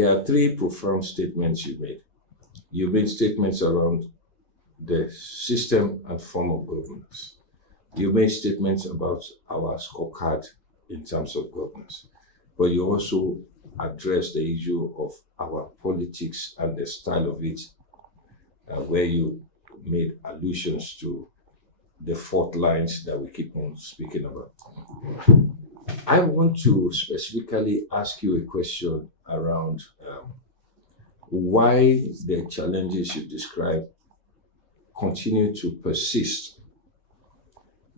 there are three profound statements you made. You made statements around the system and form of governance. You made statements about our scorecard in terms of governance, but you also addressed the issue of our politics and the style of it, where you made allusions to the fault lines that we keep on speaking about. I want to specifically ask you a question around why the challenges you describe continue to persist.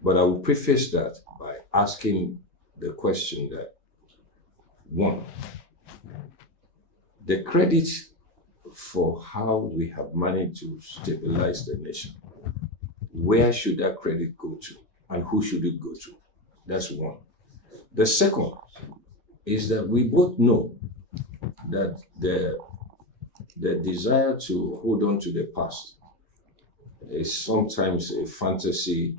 But I will preface that by asking the question that, one, the credit for how we have managed to stabilize the nation, where should that credit go to and who should it go to? That's one. The second is that we both know that the desire to hold on to the past is sometimes a fantasy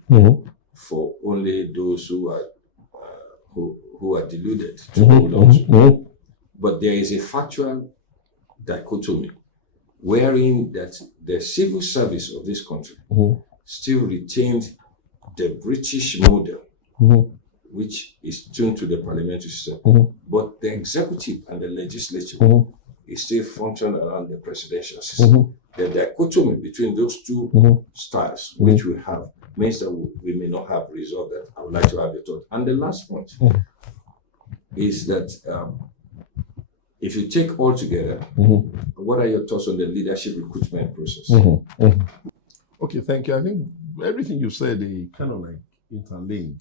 for only those who are deluded to hold on to. But there is a factual dichotomy wherein that the civil service of this country still retained the British model, which is tuned to the parliamentary system, but the executive and the legislature is still functioning around the presidential system. The dichotomy between those two styles, which we have, means that we may not have resolved that. I would like to have your thought. And the last point is that if you take all together, what are your thoughts on the leadership recruitment process? Okay, thank you. I think everything you said, they kind of like interlink.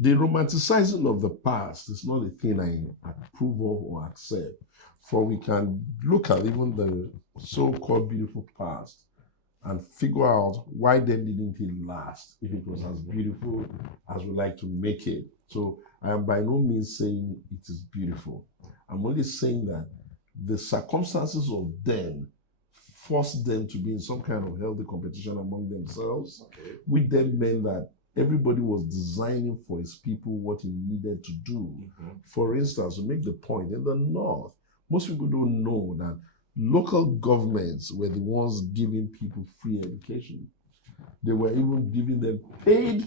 The romanticizing of the past is not a thing I approve of or accept. For we can look at even the so-called beautiful past and figure out why then didn't it last if it was as beautiful as we like to make it. So I am by no means saying it is beautiful. I'm only saying that the circumstances of then forced them to be in some kind of healthy competition among themselves, which then meant that everybody was designing for his people what he needed to do. For instance, to make the point, in the North, most people don't know that local governments were the ones giving people free education. They were even giving them paid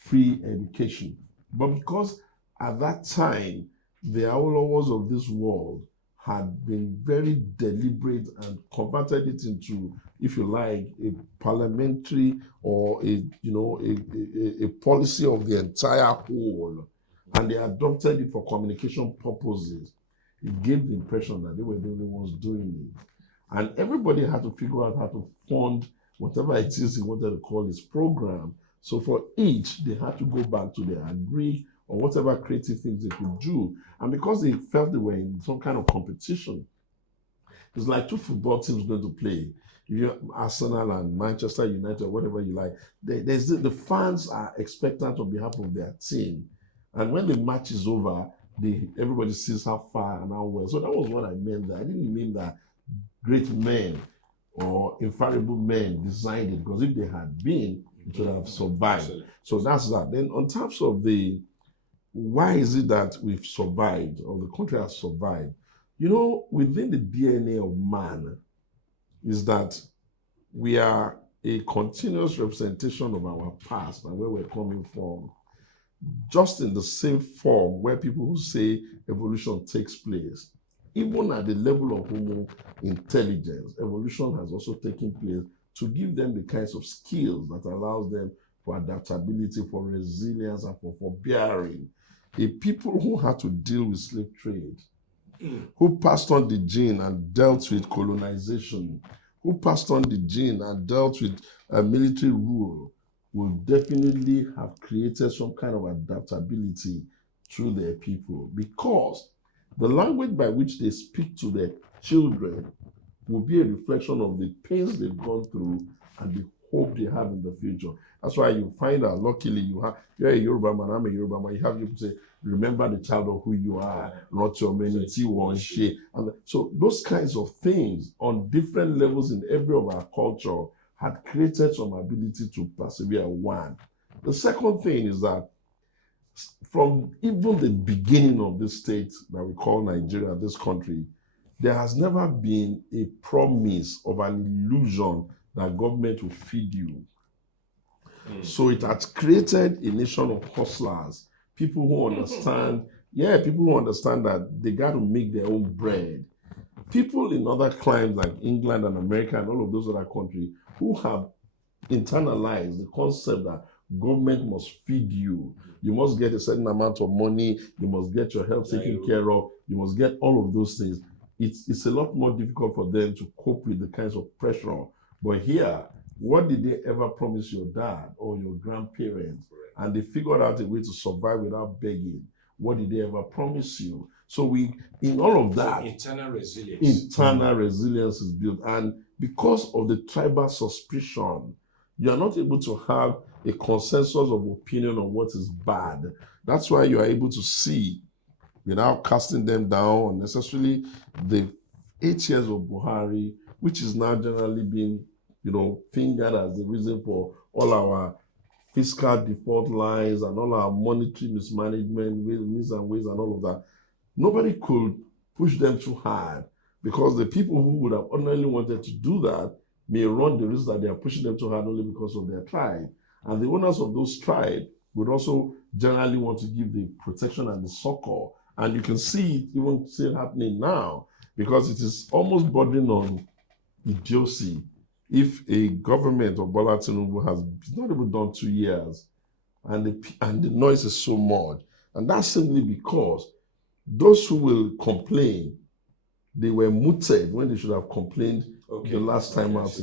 free education. But because at that time, the Awolowos of this world had been very deliberate and converted it into, if you like, a parliamentary or a policy of the entire whole, and they adopted it for communication purposes. It gave the impression that they were the only ones doing it. And everybody had to figure out how to fund whatever it is he wanted to call his program. So for each, they had to go back to their agri or whatever creative things they could do. And because they felt they were in some kind of competition, it's like two football teams going to play. Arsenal and Manchester United, or whatever you like. The fans are expectant on behalf of their team. And when the match is over, everybody sees how far and how well. So that was what I meant there. I didn't mean that great men or infallible men designed it, because if they had been, it would have survived. So that's that. Then on terms of why is it that we've survived or the country has survived? Within the DNA of man is that we are a continuous representation of our past and where we're coming from, just in the same form where people who say evolution takes place. Even at the level of Homo intelligence, evolution has also taken place to give them the kinds of skills that allows them for adaptability, for resilience, and for forbearing. The people who had to deal with slave trade, who passed on the gene and dealt with colonization, who passed on the gene and dealt with military rule, will definitely have created some kind of adaptability through their people, because the language by which they speak to their children will be a reflection of the pains they've gone through and the hope they have in the future. That's why you find out, luckily, you're a Yoruba man, I'm a Yoruba man, you have people say, remember the child of who you are, not your mentality, one shit. And so those kinds of things on different levels in every of our culture had created some ability to persevere. One. The second thing is that from even the beginning of this state that we call Nigeria, this country, there has never been a promise of an illusion that government will feed you. So it has created a nation of hustlers, people who understand, people who understand that they got to make their own bread. People in other climes like England and America and all of those other countries who have internalized the concept that government must feed you. You must get a certain amount of money. You must get your health taken care of. You must get all of those things. It's a lot more difficult for them to cope with the kinds of pressure. But here, what did they ever promise your dad or your grandparents? And they figured out a way to survive without begging. What did they ever promise you? So in all of that, internal resilience is built. And because of the tribal suspicion, you are not able to have a consensus of opinion on what is bad. That's why you are able to see, without casting them down unnecessarily, the 8 years of Buhari, which is now generally being, fingered as the reason for all our fiscal default lines and all our monetary mismanagement, means and ways and all of that. Nobody could push them too hard because the people who would have ordinarily wanted to do that may run the risk that they are pushing them too hard only because of their tribe. And the owners of those tribes would also generally want to give the protection and the succor. And you can see it even still happening now because it is almost bordering on idiocy. If a government of Bola Tinubu has not even done 2 years and the noise is so much, and that's simply because those who will complain, they were muted when they should have complained the last time out.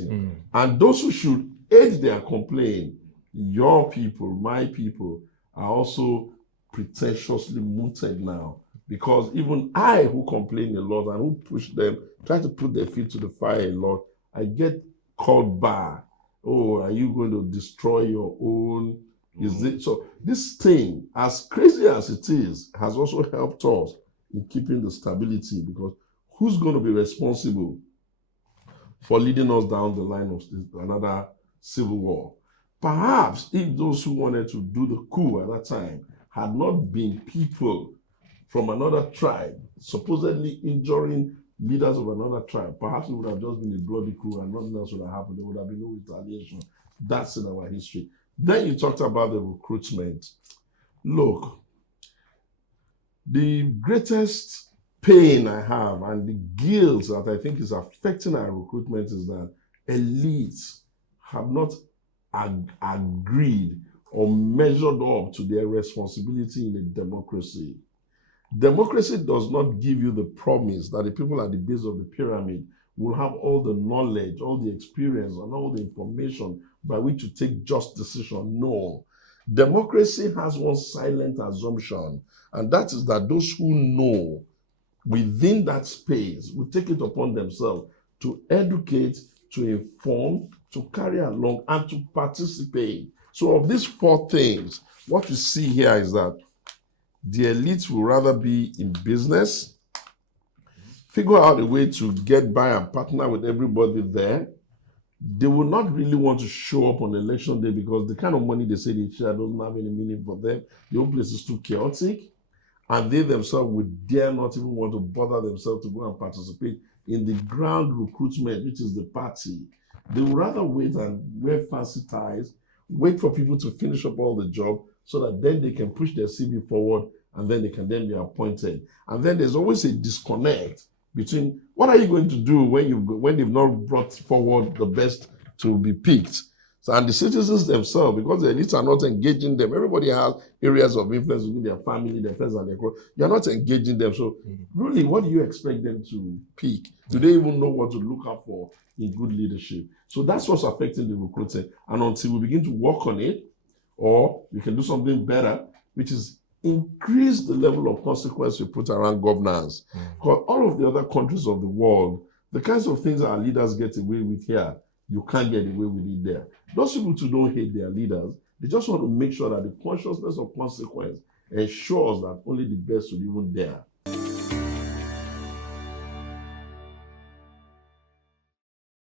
And those who should aid their complaint, your people, my people, are also pretentiously muted now. Because even I, who complain a lot and who push them, try to put their feet to the fire a lot, I get called back. Oh, are you going to destroy your own? Is it so? This thing, as crazy as it is, has also helped us in keeping the stability, because who's going to be responsible for leading us down the line of another civil war? Perhaps if those who wanted to do the coup at that time had not been people from another tribe supposedly injuring leaders of another tribe, perhaps it would have just been a bloody coup and nothing else would have happened. There would have been no retaliation. That's in our history. Then you talked about the recruitment. Look, the greatest pain I have and the guilt that I think is affecting our recruitment is that elites have not agreed or measured up to their responsibility in a democracy. Democracy does not give you the promise that the people at the base of the pyramid will have all the knowledge, all the experience, and all the information by which to take just decision. No. Democracy has one silent assumption, and that is that those who know within that space will take it upon themselves to educate, to inform, to carry along, and to participate. So of these 4 things, what we see here is that the elites will rather be in business, figure out a way to get by and partner with everybody there. They will not really want to show up on election day because the kind of money they say they share doesn't have any meaning for them. The whole place is too chaotic. And they themselves would dare not even want to bother themselves to go and participate in the ground recruitment, which is the party. They would rather wait and wear fancy ties, wait for people to finish up all the job so that then they can push their CV forward and then they can then be appointed. And then there's always a disconnect between what are you going to do when they've not brought forward the best to be picked. So, and the citizens themselves, because the elites are not engaging them, everybody has areas of influence within their family, their friends, and their group. You're not engaging them. So really, what do you expect them to pick? Do they even know what to look out for in good leadership? So that's what's affecting the recruiting. And until we begin to work on it, or we can do something better, which is increase the level of consequence we put around governance. Because all of the other countries of the world, the kinds of things our leaders get away with here, you can't get away with it there. Those people too don't hate their leaders. They just want to make sure that the consciousness of consequence ensures that only the best will even there.